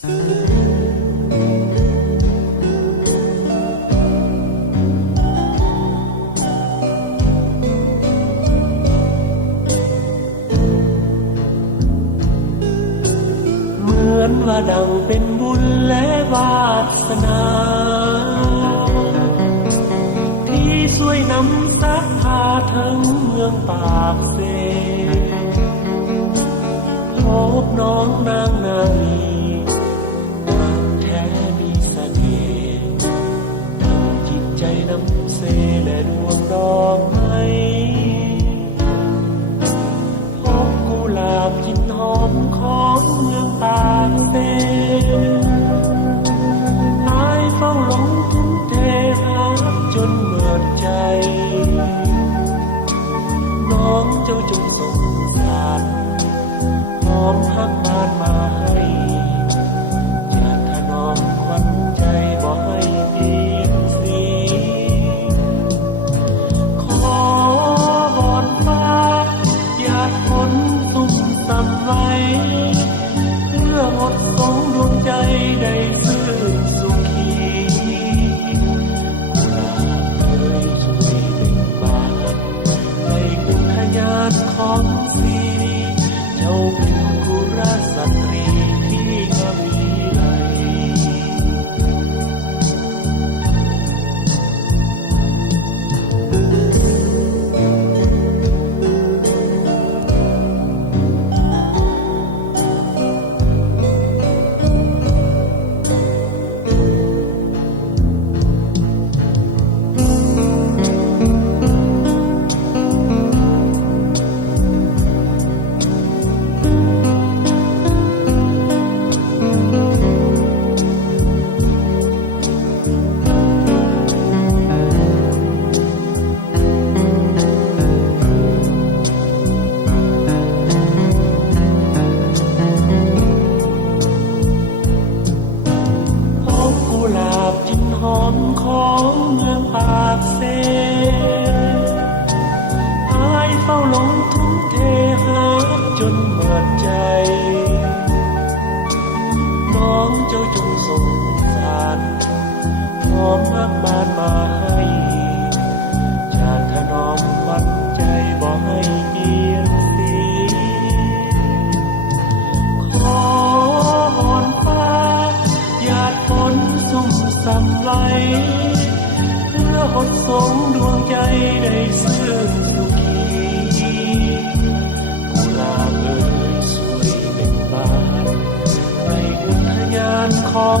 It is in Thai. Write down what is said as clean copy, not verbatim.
เหมือนว่าดังเป็นบุญและวาสนาที่ช่วยนำซักพาทั้งเมืองปากเซพบน้องนางนาลีนางแท้มีเสน่ห์ดังจิตใจน้ำเสและดวงดอกไม้พบกุหลาบกลิ่นหอมของเมืองปากเซอายเฝ้าหลงทุ่มเทหาจนเมิดใจน้องเจ้าจงสงสารหอมหักบานมาให้จะถนอมควันใจบ่ให้เปลี่ยนสีขอวอนฟ้าอย่าฝนสุ่มสั่นไว้เพื่อหดสงดวงใจได้ซื่อสุขีกุหลาบเอ่ยช่วยเบ่งบานให้กุทยานของสีเจ้าเป็นกุลสตรีที่งามวิไลหอมของเมืองปากเซอายเฝ้าหลงทุ่มเทหาจนหมดใจน้องเจ้าจงสงสารหอมหักบานมาให้จะถนอมควันใจบ่ให้เอียงสีขอวอนฟ้าหยาดฝนสุ่มสำไหลเพื่อหดสงดวงใจได้ซื่อสุขีกุหลาบเอ่ยช่วยเบ่งบานให้อุทยานของ